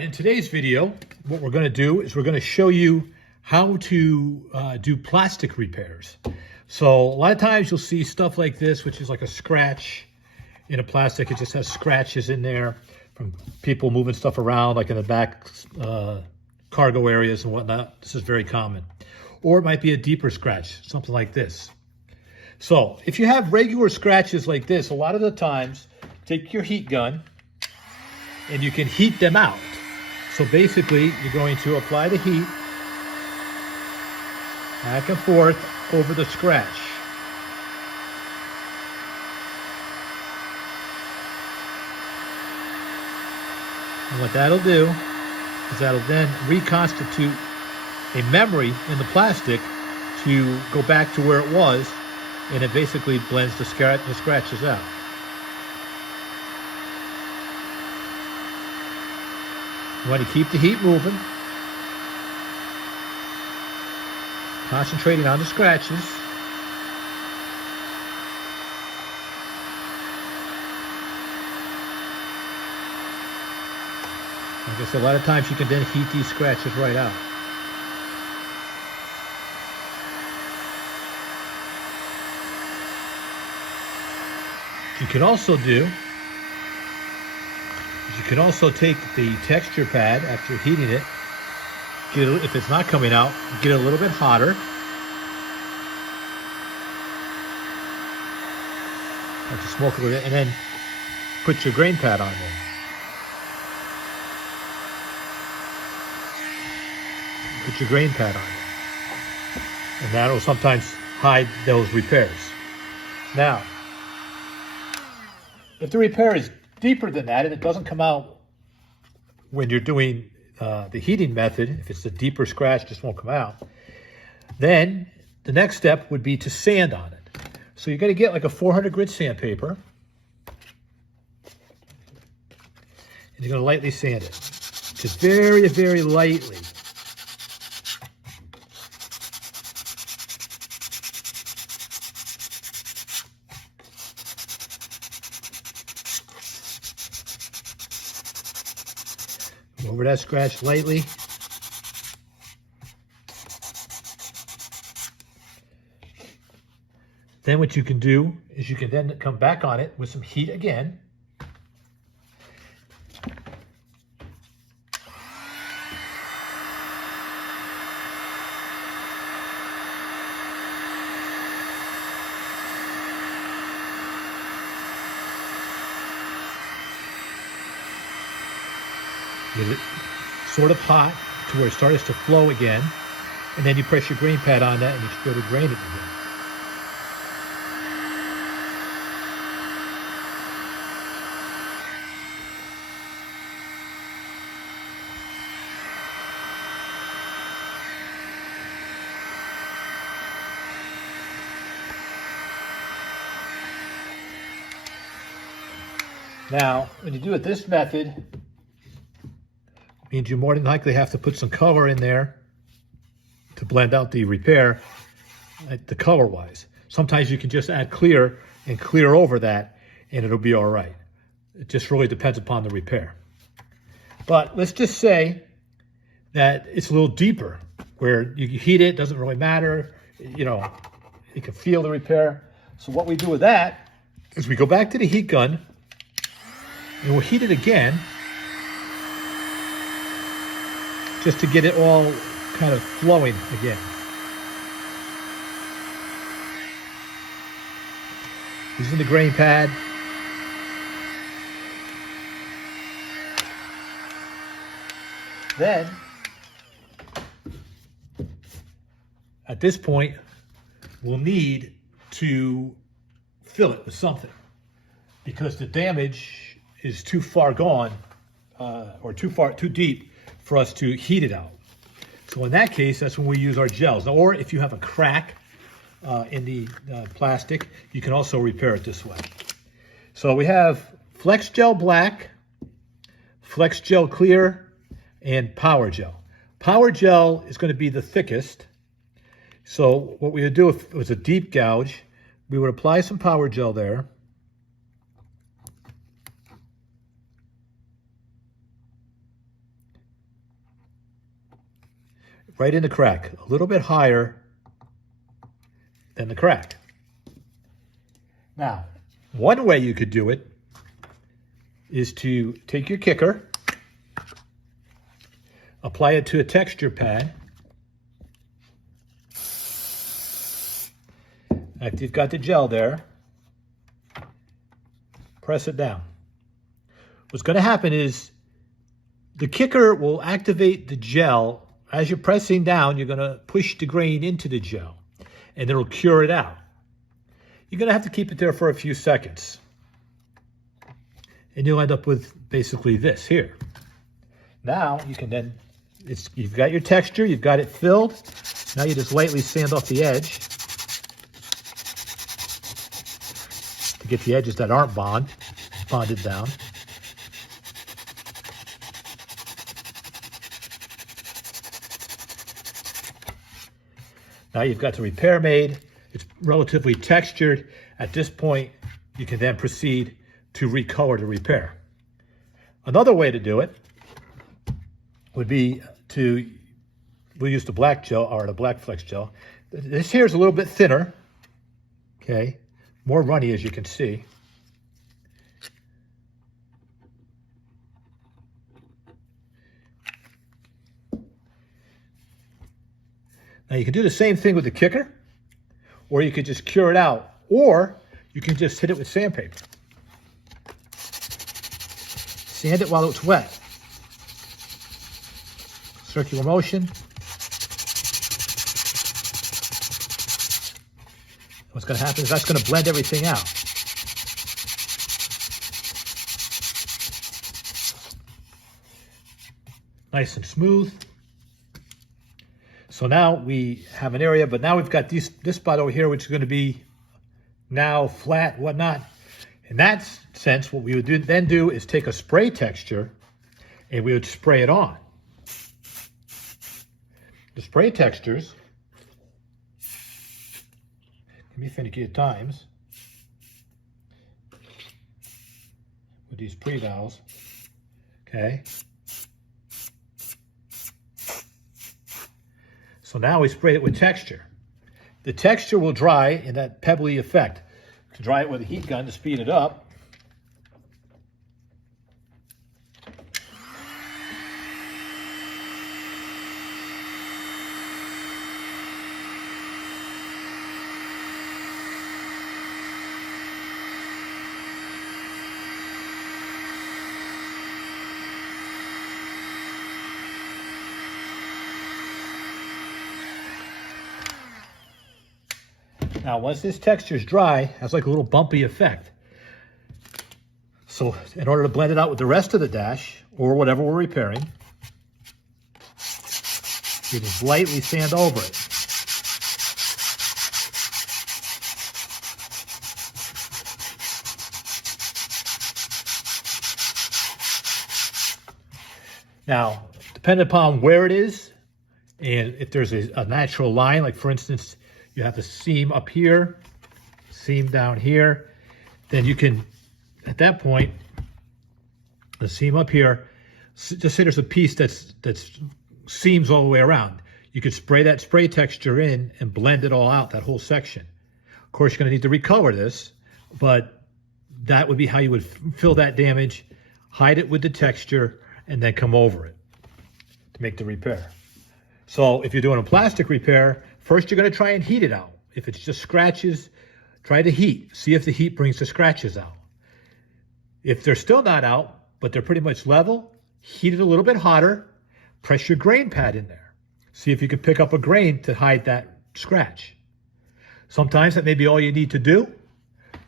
right, in today's video, what we're going to do is we're going to show you how to do plastic repairs. So a lot of times you'll see stuff like this, which is like a scratch in a plastic. It just has scratches in there from people moving stuff around, like in the back cargo areas and whatnot. This is very common. Or it might be a deeper scratch, something like this. So if you have regular scratches like this, a lot of the times, take your heat gun and you can heat them out. So basically, you're going to apply the heat back and forth over the scratch. And what that'll do is that'll then reconstitute a memory in the plastic to go back to where it was, and it basically blends the scratches out. You want to keep the heat moving, concentrating on the scratches. Like I said, a lot of times you can then heat these scratches right out. What you can also do is you can also take the texture pad after heating it, if it's not coming out, get it a little bit hotter. Let you smoke a little bit, and then put your grain pad on there. Put your grain pad on there. And that will sometimes hide those repairs. Now, if the repair is deeper than that and it doesn't come out when you're doing the heating method, if it's a deeper scratch, just won't come out, then the next step would be to sand on it. So you're going to get like a 400 grit sandpaper, and you're going to lightly sand it. Just very, very lightly. Over that scratch lightly. Then what you can do is you can then come back on it with some heat again. Get it sort of hot to where it starts to flow again, and then you press your grain pad on that and you should be able to grain it again. Now, when you do it this method, means you more than likely have to put some color in there to blend out the repair, the color-wise. Sometimes you can just add clear and clear over that, and it'll be all right. It just really depends upon the repair. But let's just say that it's a little deeper, where you heat it, doesn't really matter. You know, you can feel the repair. So what we do with that is we go back to the heat gun, and we'll heat it again, just to get it all kind of flowing again. Using the grain pad. Then, at this point, we'll need to fill it with something, because the damage is too far gone, or too deep for us to heat it out. So in that case, that's when we use our gels. Or if you have a crack in the plastic, you can also repair it this way. So we have Flex Gel Black, Flex Gel Clear, and Power Gel. Power Gel is going to be the thickest. So what we would do if it was a deep gouge, we would apply some Power Gel there. right in the crack, a little bit higher than the crack. Now, one way you could do it is to take your kicker, apply it to a texture pad. After you've got the gel there, press it down. What's going to happen is the kicker will activate the gel. As you're pressing down, you're going to push the grain into the gel, and it'll cure it out. You're going to have to keep it there for a few seconds. And you'll end up with basically this here. Now you can then, you've got your texture, you've got it filled. Now you just lightly sand off the edge to get the edges that aren't bonded down. Now you've got the repair made. It's relatively textured. At this point, you can then proceed to recolor the repair. Another way to do it would be we'll use the black gel or the black flex gel. This here is a little bit thinner, okay? More runny, as you can see. Now you can do the same thing with the kicker, or you could just cure it out, or you can just hit it with sandpaper. Sand it while it's wet. Circular motion. What's going to happen is that's going to blend everything out. Nice and smooth. So now we have an area, but now we've got this spot over here, which is going to be now flat, whatnot. In that sense, what we would then do is take a spray texture and we would spray it on. The spray textures, give me finicky at times with these pre-valves, okay? So now we spray it with texture. The texture will dry in that pebbly effect. You can dry it with a heat gun to speed it up. Now, once this texture is dry, it has like a little bumpy effect. So in order to blend it out with the rest of the dash, or whatever we're repairing, you just lightly sand over it. Now, depending upon where it is, and if there's a natural line, like for instance, you have the seam up here, seam down here, then you can, at that point, the seam up here, just say there's a piece that's seams all the way around. You could spray that spray texture in and blend it all out, that whole section. Of course, you're going to need to recolor this, but that would be how you would fill that damage, hide it with the texture, and then come over it to make the repair. So if you're doing a plastic repair, first you're going to try and heat it out. If it's just scratches, try to heat. See if the heat brings the scratches out. If they're still not out, but they're pretty much level, heat it a little bit hotter, press your grain pad in there. See if you can pick up a grain to hide that scratch. Sometimes that may be all you need to do.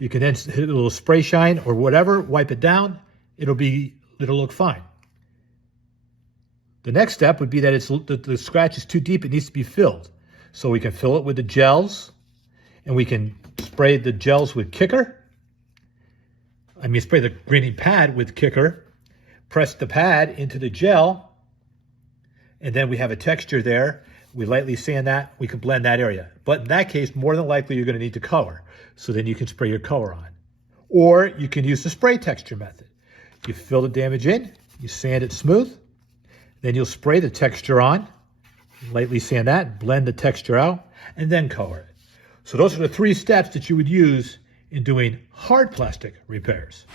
You can then hit a little spray shine or whatever, wipe it down. It'll look fine. The next step would be that the scratch is too deep, it needs to be filled. So we can fill it with the gels, and we can spray the gels with kicker. Spray the graining pad with kicker, press the pad into the gel, and then we have a texture there. We lightly sand that, we can blend that area. But in that case, more than likely, you're going to need to color. So then you can spray your color on. Or you can use the spray texture method. You fill the damage in, you sand it smooth, then you'll spray the texture on, lightly sand that, blend the texture out, and then color it. So those are the 3 steps that you would use in doing hard plastic repairs.